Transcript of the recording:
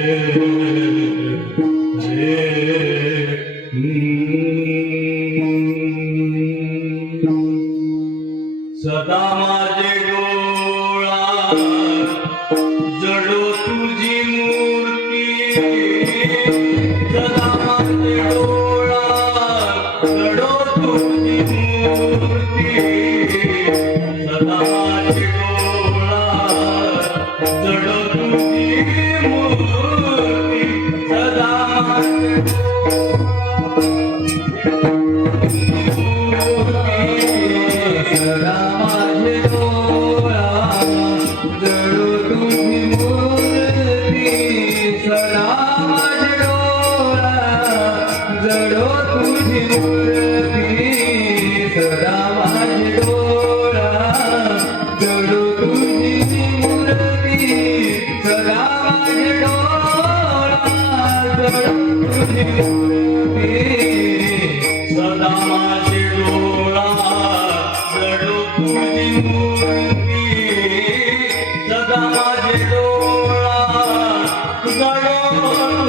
Amen.